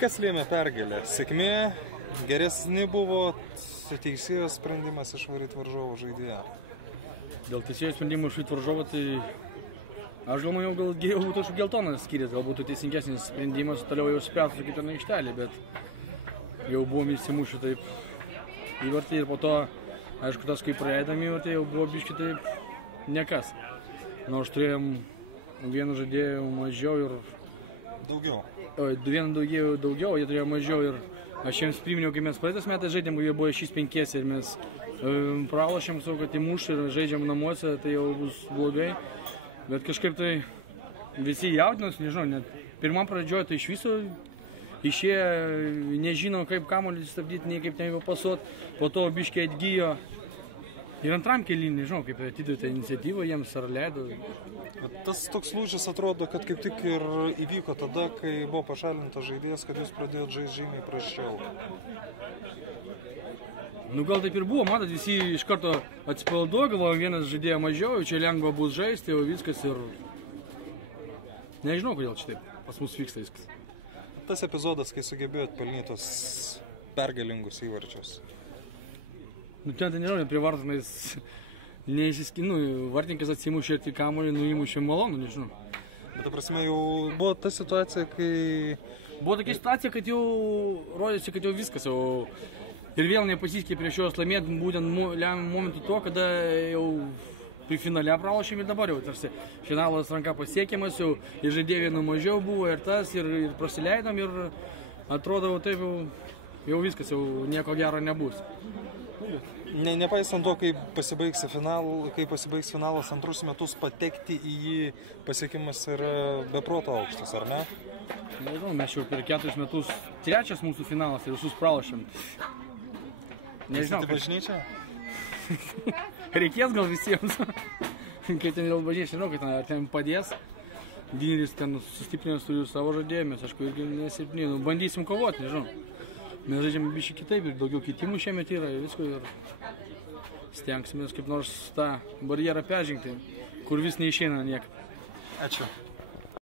Kas lėmė pergalę? Sėkmė, geresni buvo teisėjo sprendimas išvaryti varžovo žaidėją. Dėl teisėjo sprendimų išvaryti varžovo, tai aš gal maniau, gal būtų už geltoną skyręs, gal būtų teisingesnis sprendimas, toliau jau spręstų kitą aikštelį, bet jau buvom įsimušę taip įvartį ir po to, aišku, tas, kai praeidami įvartį, jau buvo biški taip nekas. Nors turėjom vienu žaidėju mažiau ir... Daugiau. Vienu daugiau, jie turėjo mažiau ir aš jiems priminiau, kai mes praeitais metais žaidėm, jie buvo 6-5 ir mes pralošėm savo, kad įmuš ir žaidžiam namuose, tai jau bus blogai. Bet kažkaip tai visi jaudinosi, nežinau, net pirmam pradžioje tai iš viso išėjo, nežino kaip kamuolį stabdyti, nei kaip ten jau pasuot, po to biškiai atgyjo. Ir antram kėlinį, nežinau, kaip atidavė tą iniciatyvą jiems ar leido. Tas toks lūžis atrodo, kad kaip tik ir įvyko tada, kai buvo pašalintas žaidėjas, kad jūs pradėjot žaisti žymiai prasčiau. Nu gal taip ir buvo, matot, visi iš karto atsipalaiduoja, galvojom, vienas žaidėjo mažiau, čia lengva bus žaisti, jau viskas ir... Nežinau, kodėl čia taip pas mus vyksta viskas. Tas epizodas, kai sugebėjot pelnytos pergalingus įvarčius. Nu ten tai nežinau, prie vartų neįsiskinu, vartininkas atsimušė ir tik kamuolį, nuimušė malonu, nežinau. Bet ta prasme jau buvo ta situacija, kai... Buvo tokia situacija, kad jau rodėsi, kad jau viskas jau... Ir vėl nepasiskė prieš juos laimėti būtent lemiamų momentų to, kada jau prie finale pralošėm ir dabar jau tarsi finalas ranka pasiekiamas, jau ir žaidėjų vienu mažiau buvo ir tas, ir prasileidom ir atrodo taip jau viskas, jau nieko gero nebus. Nepaisant to, kai pasibaigs finalas antrus metus, patekti į jį pasiekimas yra beproto aukštas, ar ne? Nežinau, mes jau per 4 metus trečias mūsų finalas ir visus pralošėm. Nežinau, bažnyčia? Reikės gal visiems. Kai ten dėl bažnyčia, nežinau, kad ten padės. Dineris ten sustiprinęs turiu savo žaidėjų, mes aišku irgi nesilpni. Bandysim kovoti, nežinau. Mes žaidžiam biškai kitaip ir daugiau kitimų šiemet yra ir visko ir stengsimės kaip nors tą barjerą peržengti, kur vis neišeina niekaip. Ačiū.